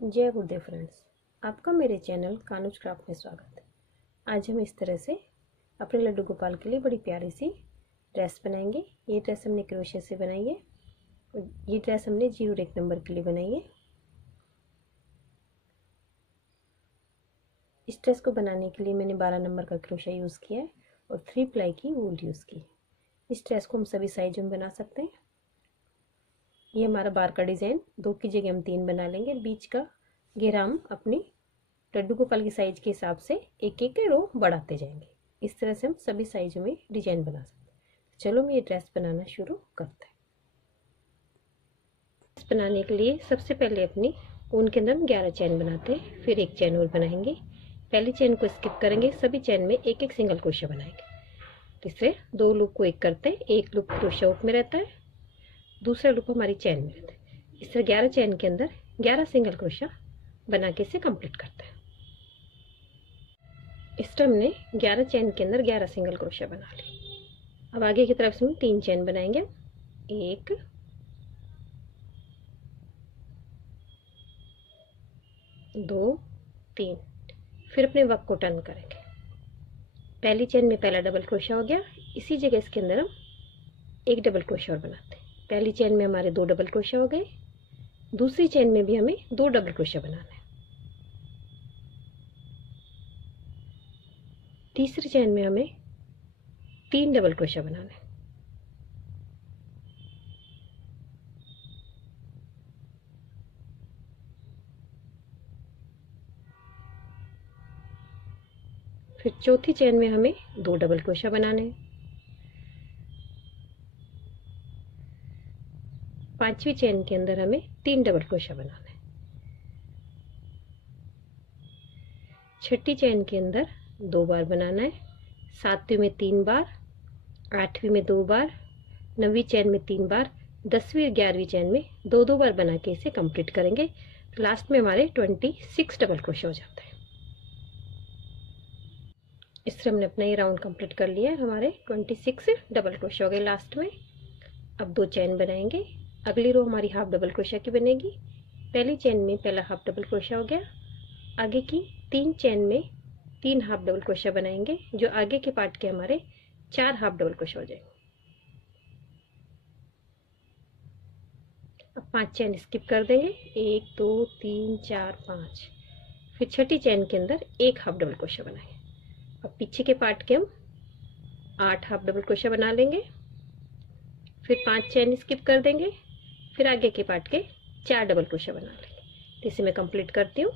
जय गुरुदेव फ्रेंड्स, आपका मेरे चैनल कानुज क्राफ्ट में स्वागत है। आज हम इस तरह से अपने लड्डू गोपाल के लिए बड़ी प्यारी सी ड्रेस बनाएंगे। ये ड्रेस हमने क्रोशे से बनाई है और ये ड्रेस हमने 01 नंबर के लिए बनाई है। इस ड्रेस को बनाने के लिए मैंने 12 नंबर का क्रोशा यूज़ किया है और 3 प्लाई की वूल यूज़ की। इस ड्रेस को हम सभी साइजों में बना सकते हैं। ये हमारा बार का डिज़ाइन 2 की जगह हम 3 बना लेंगे। बीच का घेरा हम अपनी लड्डू गोपाल की साइज के हिसाब से एक एक रो बढ़ाते जाएंगे। इस तरह से हम सभी साइजों में डिजाइन बना सकते हैं। चलो हम ये ड्रेस बनाना शुरू करते हैं। ड्रेस बनाने के लिए सबसे पहले अपनी ऊन के अंदर हम 11 चैन बनाते हैं, फिर एक चैन और बनाएंगे। पहली चैन को स्किप करेंगे, सभी चैन में एक एक सिंगल क्रोशा बनाएंगे। इससे 2 लूप को एक करते हैं, एक लूप क्रोशा हुक में रहता है, दूसरा लूप हमारी चैन में रहता है। इस तरह 11 चैन के अंदर 11 सिंगल क्रोशा बना के इसे कंप्लीट करते हैं। इस तरह हमने 11 चैन के अंदर 11 सिंगल क्रोशा बना ली। अब आगे की तरफ से हम 3 चैन बनाएंगे, 1 2 3। फिर अपने वर्क को टर्न करेंगे। पहली चैन में पहला डबल क्रोशा हो गया, इसी जगह इसके अंदर हम एक डबल क्रोशा और बनाते हैं। पहली चैन में हमारे 2 डबल क्रोशा हो गए, दूसरी चैन में भी हमें 2 डबल क्रोशा बनाना है। तीसरी चैन में हमें 3 डबल क्रोशा बनाना है। फिर चौथी चैन में हमें 2 डबल क्रोशा बनाने हैं। पांचवी चैन के अंदर हमें 3 डबल क्रोशा बनाना है। छठी चैन के अंदर 2 बार बनाना है, सातवीं में 3 बार, आठवीं में 2 बार, 9वीं चैन में 3 बार, 10वीं और 11वीं चैन में 2 बार बना के इसे कंप्लीट करेंगे। लास्ट में हमारे 26 डबल क्रोशा हो जाता है। इस तरह हमने अपना ये राउंड कंप्लीट कर लिया है। हमारे 26 डबल क्रोशा हो गए लास्ट में। अब 2 चैन बनाएंगे। अगली रो हमारी हाफ डबल क्रोशा की बनेगी। पहली चैन में पहला हाफ डबल क्रोशा हो गया, आगे की 3 चैन में 3 हाफ डबल क्रोशा बनाएंगे, जो आगे के पार्ट के हमारे 4 हाफ डबल क्रोशा हो जाएंगे। अब 5 चैन स्किप कर देंगे, 1 2 3 4 5। फिर छठी चैन के अंदर एक हाफ डबल क्रोशा बनाएंगे। अब पीछे के पार्ट के हम 8 हाफ डबल क्रोशा बना लेंगे। फिर 5 चैन स्किप कर देंगे, फिर आगे के पार्ट के 4 डबल क्रोशा बना लेंगे। तो इसे मैं कंप्लीट करती हूँ।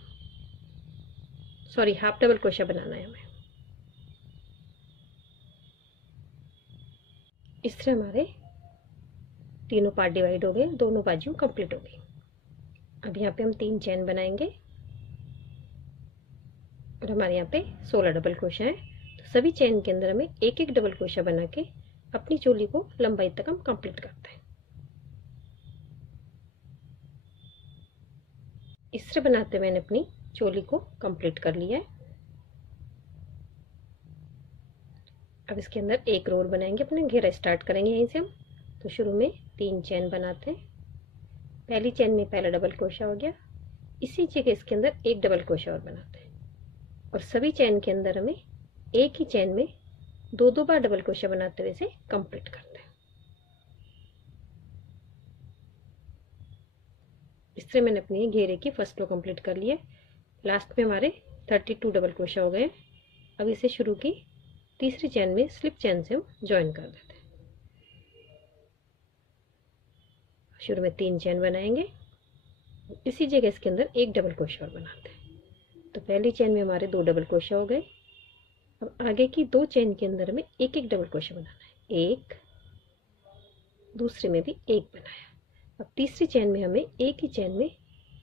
सॉरी, हाफ डबल क्रोशा बनाना है हमें। इस तरह हमारे तीनों पार्ट डिवाइड हो गए, दोनों बाजू कंप्लीट हो गई। अब यहाँ पे हम 3 चैन बनाएंगे और हमारे यहाँ पे 16 डबल क्रोशा है। तो सभी चैन के अंदर हमें एक एक डबल क्रोशा बना के अपनी चोली को लंबाई तक हम कंप्लीट करते हैं। इस तरह बनाते मैंने अपनी चोली को कंप्लीट कर लिया है। अब इसके अंदर एक रो बनाएंगे, अपने घेरा स्टार्ट करेंगे यहीं से हम। तो शुरू में 3 चैन बनाते हैं। पहली चैन में पहला डबल क्रोशा हो गया, इसी जगह इसके अंदर एक डबल क्रोशा और बनाते हैं और सभी चैन के अंदर हमें एक ही चैन में 2 बार डबल क्रोशा बनाते हुए इसे कंप्लीट करते हैं। इस तरह मैंने अपनी घेरे की फर्स्ट रो कंप्लीट कर ली है। लास्ट में हमारे 32 डबल क्रोशा हो गए। अब इसे शुरू की तीसरी चैन में स्लिप चैन से हम ज्वाइन कर देते हैं। शुरू में 3 चैन बनाएंगे, इसी जगह इसके अंदर एक डबल क्रोशा और बनाते हैं। तो पहली चैन में हमारे 2 डबल क्रोशा हो गए। अब आगे की 2 चैन के अंदर हमें एक एक डबल क्रोशा बनाना है, एक, दूसरे में भी एक बनाया। अब तीसरी चैन में हमें एक ही चैन में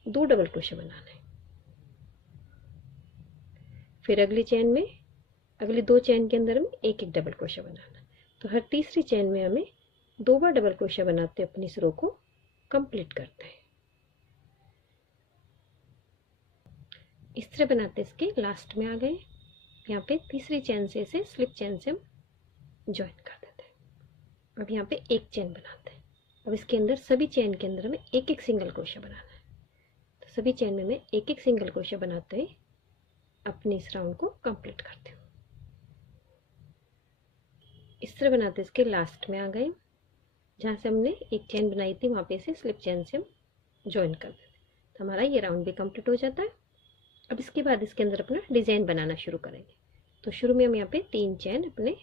2 डबल क्रोशा बनाना है। फिर अगली चैन में अगली 2 चैन के अंदर हमें एक एक डबल क्रोशा बनाना है। तो हर तीसरी चैन में हमें 2 बार डबल क्रोशा बनाते अपनी इस रो को कंप्लीट करते हैं। इस तरह बनाते इसके लास्ट में आ गए। यहाँ पे तीसरी चैन से इसे स्लिप चैन से हम ज्वाइन कर देते हैं। अब यहाँ पे एक चैन बनाते हैं। अब इसके अंदर सभी चैन के अंदर हमें एक एक सिंगल क्रोशा बनाना है। तो सभी चेन में मैं एक एक सिंगल क्रोशा बनाते हुए अपने इस राउंड को कंप्लीट करती हूँ। इस तरह बनाते इसके लास्ट में आ गए, जहाँ से हमने एक चेन बनाई थी वहाँ पे से स्लिप चेन से हम ज्वाइन कर देते, तो हमारा ये राउंड भी कंप्लीट हो जाता है। अब इसके बाद इसके अंदर अपना डिज़ाइन बनाना शुरू करेंगे। तो शुरू में हम यहाँ पे 3 चेन अपने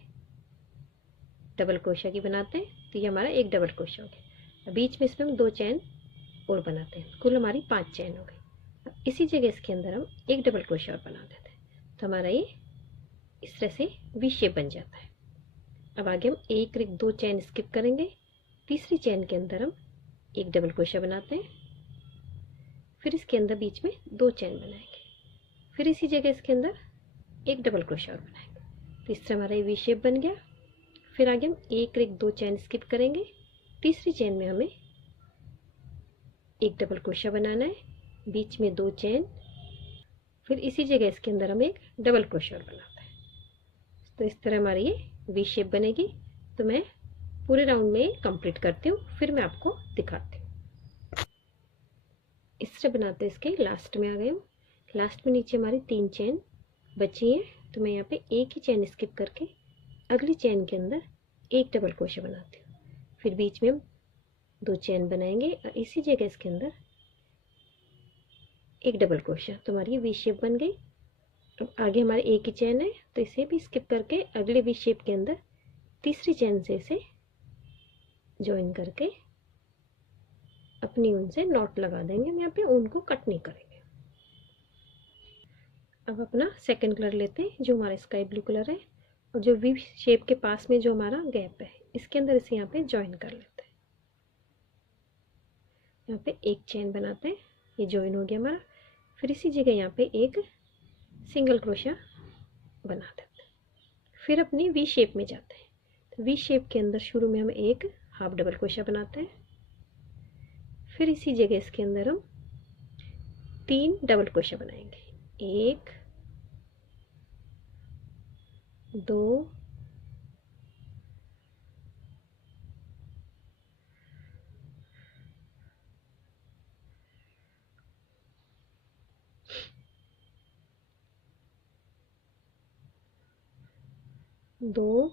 डबल क्रोशा की बनाते हैं, तो ये हमारा एक डबल क्रोशा हो गया। बीच में इसमें हम 2 चेन और बनाते हैं, कुल हमारी 5 चेन हो गई। अब इसी जगह इसके अंदर हम एक डबल क्रोशा और बना देते हैं, तो हमारा ये इस तरह से वी शेप बन जाता है। अब आगे हम एक रिक 2 चेन स्किप करेंगे, तीसरी चेन के अंदर हम एक डबल क्रोशा बनाते हैं, फिर इसके अंदर बीच में 2 चेन बनाएंगे, फिर इसी जगह इसके अंदर एक डबल क्रोशा और बनाएंगे, तो इस तरह हमारा ये वी शेप बन गया। फिर आगे हम एक रिक 2 चेन स्किप करेंगे, तीसरी चेन में हमें एक डबल क्रोशा बनाना है, बीच में 2 चेन, फिर इसी जगह इसके अंदर हम एक डबल क्रोशा और बनाते हैं। तो इस तरह हमारी ये वी शेप बनेगी। तो मैं पूरे राउंड में कंप्लीट करती हूँ, फिर मैं आपको दिखाती हूँ। इस तरह बनाते इसके लास्ट में आ गए हम। लास्ट में नीचे हमारी 3 चेन बची हैं, तो मैं यहाँ पे एक ही चेन स्किप करके अगली चेन के अंदर एक डबल क्रोशा बनाती हूँ, फिर बीच में हम 2 चेन बनाएंगे और इसी जगह इसके अंदर एक डबल क्रोशा, तो हमारी वी शेप बन गई। अब आगे हमारे एक ही चेन है, तो इसे भी स्किप करके अगले वी शेप के अंदर तीसरी चेन से इसे ज्वाइन करके अपनी ऊन से नॉट लगा देंगे। हम यहाँ पे ऊन को कट नहीं करेंगे। अब अपना सेकंड कलर लेते हैं, जो हमारा स्काई ब्लू कलर है, और जो वी शेप के पास में जो हमारा गैप है इसके अंदर इसे यहाँ पे ज्वाइन कर लेते हैं। यहाँ पे एक चेन बनाते हैं, ये ज्वाइन हो गया हमारा। फिर इसी जगह यहाँ पे एक सिंगल क्रोशा बना देते हैं, फिर अपनी वी शेप में जाते हैं। तो वी शेप के अंदर शुरू में हम एक हाफ डबल क्रोशा बनाते हैं, फिर इसी जगह इसके अंदर हम 3 डबल क्रोशा बनाएंगे, 1 2 2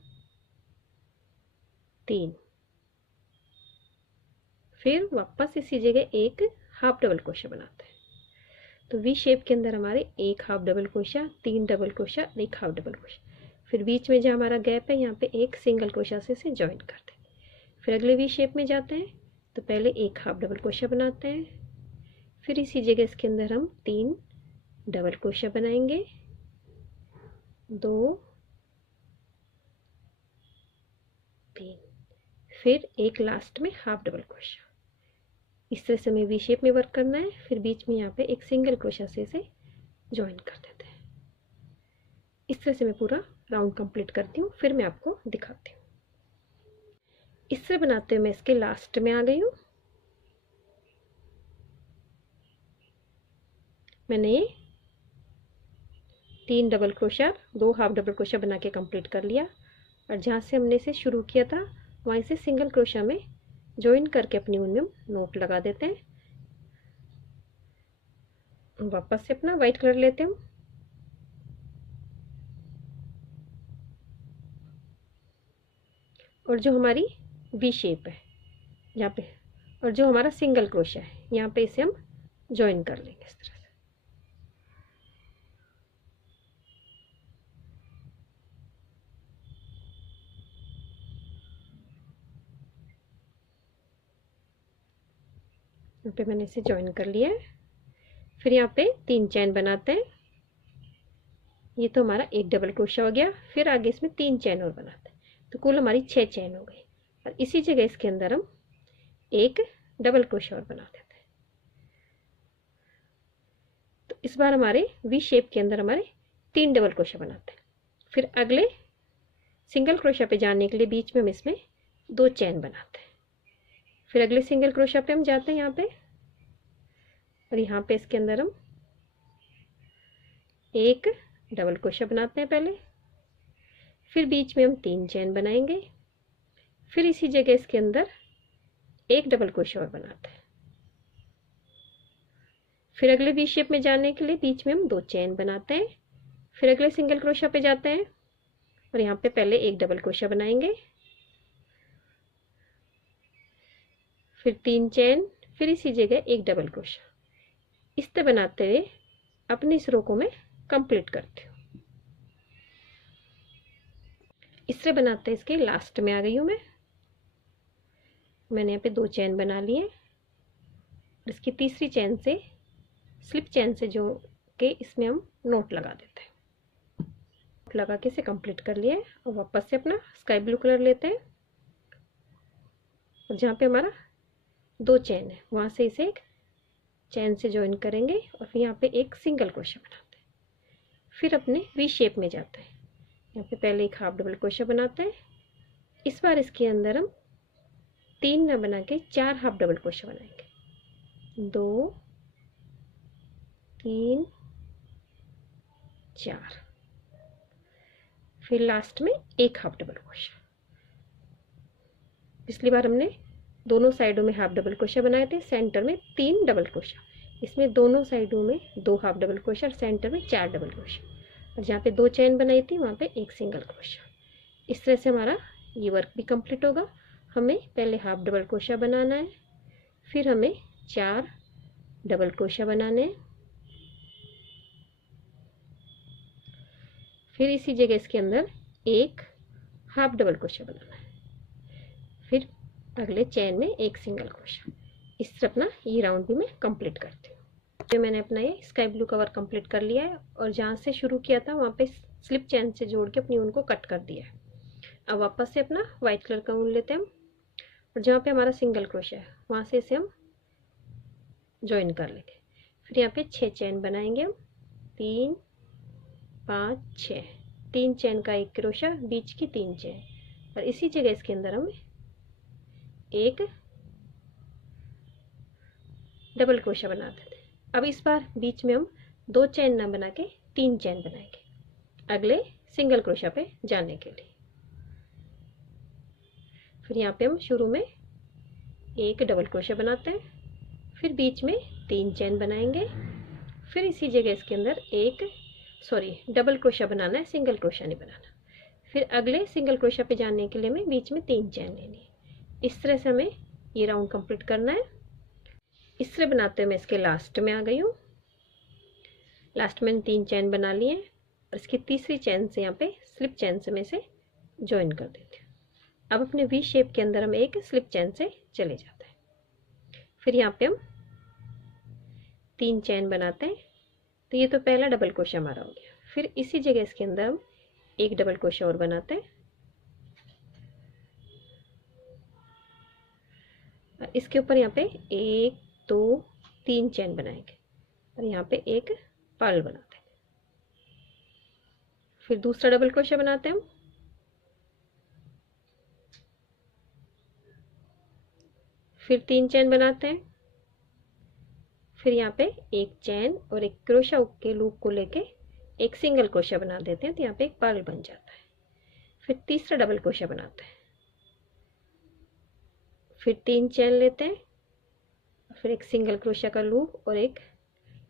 3, फिर वापस इसी जगह एक हाफ डबल क्रोशा बनाते हैं। तो वी शेप के अंदर हमारे एक half double crochet, 3 double crochet, एक हाफ डबल क्रोशा, फिर बीच में जहाँ हमारा गैप है यहाँ पे एक सिंगल क्रोशा से इसे ज्वाइन करते हैं। फिर अगले वी शेप में जाते हैं, तो पहले एक हाफ डबल क्रोशा बनाते हैं, फिर इसी जगह इसके अंदर हम 3 डबल क्रोशा बनाएंगे, 2 3, फिर एक लास्ट में हाफ डबल क्रोशा। इस तरह से हमें वी शेप में वर्क करना है। फिर बीच में यहाँ पे एक सिंगल क्रोशा से इसे ज्वाइन कर देते हैं। इस तरह से मैं पूरा राउंड कंप्लीट करती हूँ, फिर मैं आपको दिखाती हूँ। इस तरह बनाते हुए मैं इसके लास्ट में आ गई हूँ। मैंने 3 double crochet, 2 half double crochet बना के कंप्लीट कर लिया, और जहाँ से हमने इसे शुरू किया था वहीं से सिंगल क्रोशा में ज्वाइन करके अपनी ऊन में हम नोट लगा देते हैं। वापस से अपना वाइट कलर लेते हैं और जो हमारी वी शेप है यहाँ पे, और जो हमारा सिंगल क्रोशा है यहाँ पे इसे हम ज्वाइन कर लेंगे इस तरह से। यहाँ पे मैंने इसे ज्वाइन कर लिया है। फिर यहाँ पे 3 चेन बनाते हैं, ये तो हमारा एक डबल क्रोशा हो गया। फिर आगे इसमें 3 चेन और बनाते हैं, तो कुल हमारी 6 चेन हो गई, और इसी जगह इसके अंदर हम एक डबल क्रोशा और बना देते हैं। तो इस बार हमारे वी शेप के अंदर हमारे 3 डबल क्रोशा बनाते हैं। फिर अगले सिंगल क्रोशा पे जाने के लिए बीच में हम इसमें 2 चेन बनाते हैं। फिर अगले सिंगल क्रोशा पे हम जाते हैं यहाँ पे, और यहाँ पे इसके अंदर हम एक डबल क्रोशा बनाते हैं पहले, फिर बीच में हम 3 चेन बनाएंगे, फिर इसी जगह इसके अंदर एक डबल क्रोशा और बनाते हैं, फिर अगले वी शेप में जाने के लिए बीच में हम 2 चेन बनाते हैं। फिर अगले सिंगल क्रोशिया पे जाते हैं और यहाँ पे पहले एक डबल क्रोशिया बनाएंगे, फिर 3 चेन, फिर इसी जगह एक डबल क्रोशिया। इस तरह बनाते हुए अपनी इस रो को मैं कंप्लीट करती हूँ। इस तरह बनाते इसके लास्ट में आ गई हूँ मैंने यहाँ पे 2 चेन बना लिए। इसकी तीसरी चेन से स्लिप चेन से जो के इसमें हम नोट लगा देते हैं। नोट लगा के इसे कंप्लीट कर लिए और वापस से अपना स्काई ब्लू कलर लेते हैं और जहाँ पे हमारा 2 चेन है वहाँ से इसे एक चेन से ज्वाइन करेंगे और फिर यहाँ पे एक सिंगल क्रोशिया बनाते हैं। फिर अपने वी शेप में जाते हैं। यहाँ पे पहले एक हाफ डबल क्रोशिया बनाते हैं। इस बार इसके अंदर हम 3 ना बना के 4 हाफ डबल क्रोशिया बनाएंगे। 2 3 4, फिर लास्ट में एक हाफ डबल क्रोशिया। पिछली बार हमने दोनों साइडों में हाफ डबल क्रोशिया बनाए थे, सेंटर में 3 डबल क्रोशिया। इसमें दोनों साइडों में 2 हाफ डबल क्रोशिया और सेंटर में 4 डबल क्रोशिया, और जहाँ पे 2 चेन बनाई थी वहाँ पे एक सिंगल क्रोशिया। इस तरह से हमारा ये वर्क भी कंप्लीट होगा। हमें पहले हाफ डबल क्रोशिया बनाना है, फिर हमें 4 डबल क्रोशिया बनाने हैं, फिर इसी जगह इसके अंदर एक हाफ डबल क्रोशिया बनाना है, फिर अगले चेन में एक सिंगल क्रोशिया। इस तरह अपना ये राउंड भी मैं कंप्लीट करती हूँ। तो मैंने अपना ये स्काई ब्लू कवर कंप्लीट कर लिया है और जहाँ से शुरू किया था वहाँ पे स्लिप चेन से जोड़ के अपनी ऊन को कट कर दिया है। अब वापस से अपना वाइट कलर का ऊन लेते हैं हम और जहाँ पे हमारा सिंगल क्रोशिया है वहाँ से इसे हम ज्वाइन कर लेंगे। फिर यहाँ पे 6 चेन बनाएंगे हम, 3 5 6, 3 चेन का एक क्रोशिया, बीच की 3 चेन, और इसी जगह इसके अंदर हम एक डबल क्रोशिया बनाते थे। अब इस बार बीच में हम 2 चेन ना बना के 3 चेन बनाएंगे अगले सिंगल क्रोशिया पे जाने के लिए। फिर यहाँ पे हम शुरू में एक डबल क्रोशिया बनाते हैं, फिर बीच में 3 चेन बनाएंगे, फिर इसी जगह इसके अंदर डबल क्रोशिया बनाना है, सिंगल क्रोशिया नहीं बनाना। फिर अगले सिंगल क्रोशिया पे जाने के लिए हमें बीच में 3 चेन लेनी है। इस तरह से हमें ये राउंड कंप्लीट करना है। इस तरह बनाते हुए मैं इसके लास्ट में आ गई हूँ। लास्ट में 3 चेन बना लिए और इसकी तीसरी चेन से यहाँ पे स्लिप चेन से मैं इसे ज्वाइन कर देती हूँ। अब अपने वी शेप के अंदर हम एक स्लिप चेन से चले जाते हैं। फिर यहाँ पे हम 3 चेन बनाते हैं। तो ये तो पहला डबल क्रोशिया हमारा हो गया। फिर इसी जगह इसके अंदर हम एक डबल क्रोशिया और बनाते हैं, और इसके ऊपर यहाँ पे 1 2 3 चेन बनाएंगे और यहाँ पे एक पर्ल बनाते हैं। फिर दूसरा डबल क्रोशिया बनाते हैं हम, फिर 3 चेन बनाते हैं, फिर यहाँ पे एक चेन और एक क्रोशिया के लूप को लेके एक सिंगल क्रोशिया बना देते हैं, तो यहाँ पे एक पर्ल बन जाता है। फिर तीसरा डबल क्रोशिया बनाते हैं, फिर 3 चेन लेते हैं, फिर एक सिंगल क्रोशिया का लूप और एक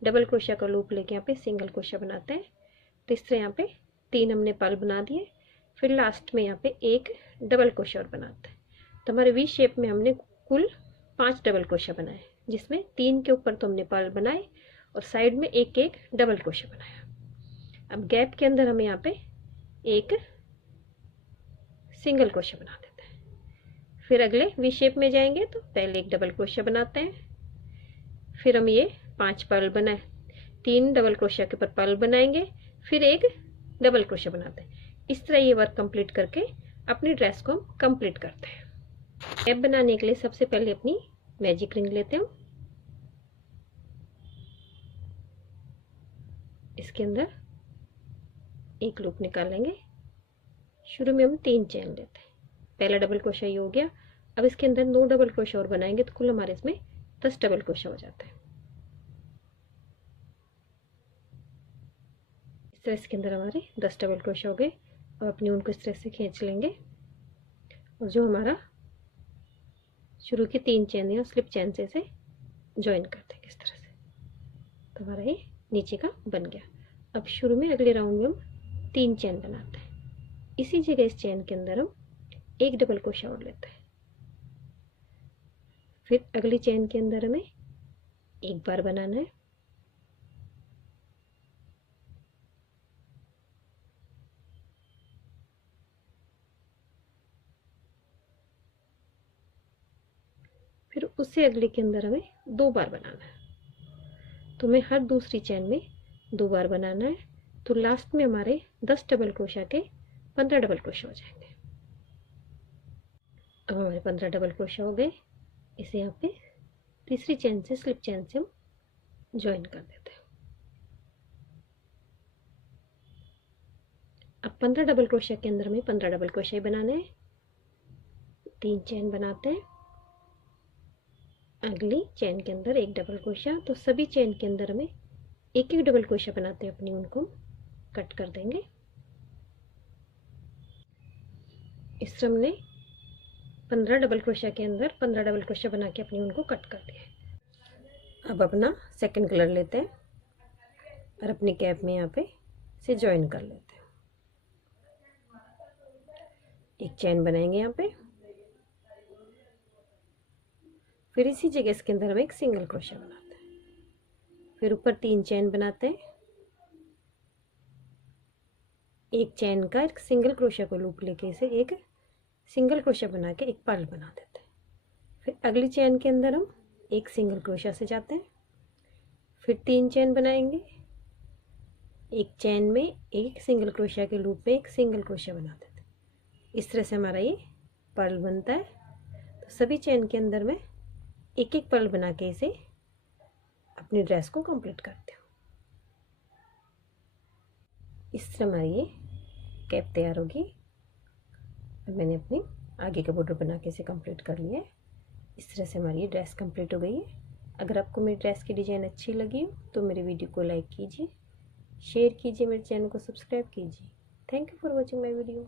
डबल क्रोशिया का लूप लेके यहाँ पे सिंगल क्रोशिया बनाते हैं। तो इस तरह यहाँ पे 3 हमने पर्ल बना दिए। फिर लास्ट में यहाँ पे एक डबल क्रोशिया और बनाते हैं। तो हमारे वी शेप में हमने कुल 5 डबल क्रोशिया बनाए, जिसमें 3 के ऊपर तो हमने पर्ल बनाए और साइड में एक एक डबल क्रोशिया बनाया। अब गैप के अंदर हमें यहाँ पे एक सिंगल क्रोशिया बना देते हैं। फिर अगले वी शेप में जाएंगे तो पहले एक डबल क्रोशिया बनाते हैं, फिर हम ये 5 पर्ल बनाए, 3 डबल क्रोशिया के ऊपर पर्ल बनाएंगे, फिर एक डबल क्रोशिया बनाते हैं। इस तरह ये वर्क कंप्लीट करके अपनी ड्रेस को हम कंप्लीट करते हैं। गैप बनाने के लिए सबसे पहले अपनी मैजिक रिंग लेते हैं, इसके अंदर एक लूप निकालेंगे। शुरू में हम 3 चेन लेते हैं, पहला डबल क्रोशिया ये हो गया। अब इसके अंदर 9 डबल क्रोशिया और बनाएंगे तो कुल हमारे इसमें 10 डबल क्रोशिया हो जाता है। इस तरह इसके अंदर हमारे 10 डबल क्रोशिया हो गए। और अपनी ऊन को इस तरह से खींच लेंगे और जो हमारा शुरू की 3 चेन है स्लिप चेन से इसे ज्वाइन कर देंगे इस तरह से। तो हमारा ये नीचे का बन गया। अब शुरू में अगले राउंड में हम 3 चेन बनाते हैं। इसी जगह इस चेन के अंदर हम एक डबल क्रोशा और लेते हैं। फिर अगली चेन के अंदर हमें एक बार बनाना है। फिर उससे अगले के अंदर हमें 2 बार बनाना है। तो हमें हर दूसरी चेन में 2 बार बनाना है। तो लास्ट में हमारे 10 डबल क्रोशा के 15 डबल क्रोशा हो जाएंगे। अब हमारे 15 डबल क्रोशा हो गए। इसे यहाँ पे तीसरी चेन से, स्लिप चेन से हम ज्वाइन कर देते हैं। अब 15 डबल क्रोशा के अंदर हमें 15 डबल क्रोशा ही बनाने हैं। 3 चेन बनाते हैं, अगली चेन के अंदर एक डबल क्रोशा। तो सभी चेन के अंदर हमें एक एक डबल क्रोशा बनाते हैं अपनी, उनको कट कर देंगे। इस तरह हमने 15 डबल क्रोशा के अंदर 15 डबल क्रोशा बना के अपनी उनको कट कर दिया। अब अपना सेकंड कलर लेते हैं और अपनी कैप में यहाँ पे से ज्वाइन कर लेते हैं। एक चेन बनाएंगे यहाँ पे, फिर इसी जगह इसके अंदर हम एक सिंगल क्रोशा बनाते हैं। फिर ऊपर 3 चेन बनाते हैं, एक चेन का एक सिंगल क्रोशा को लूप लेके इसे एक सिंगल क्रोशा बना के एक पर्ल बना देते हैं। फिर अगली चेन के अंदर हम एक सिंगल क्रोशा से जाते हैं, फिर 3 चेन बनाएंगे, एक चेन में एक सिंगल क्रोशा के लूप में एक सिंगल क्रोशा बना देते हैं। इस तरह से हमारा ये पर्ल बनता है। तो सभी चेन के अंदर मैं एक एक पर्ल बना के इसे अपनी ड्रेस को कंप्लीट करती हूँ। इस तरह हमारी ये कैप तैयार होगी। मैंने अपनी आगे का बॉर्डर बना के इसे कंप्लीट कर लिया है। इस तरह से हमारी ये ड्रेस कंप्लीट हो गई है। अगर आपको मेरी ड्रेस की डिज़ाइन अच्छी लगी हो तो मेरे वीडियो को लाइक कीजिए, शेयर कीजिए, मेरे चैनल को सब्सक्राइब कीजिए। Thank you for watching my video.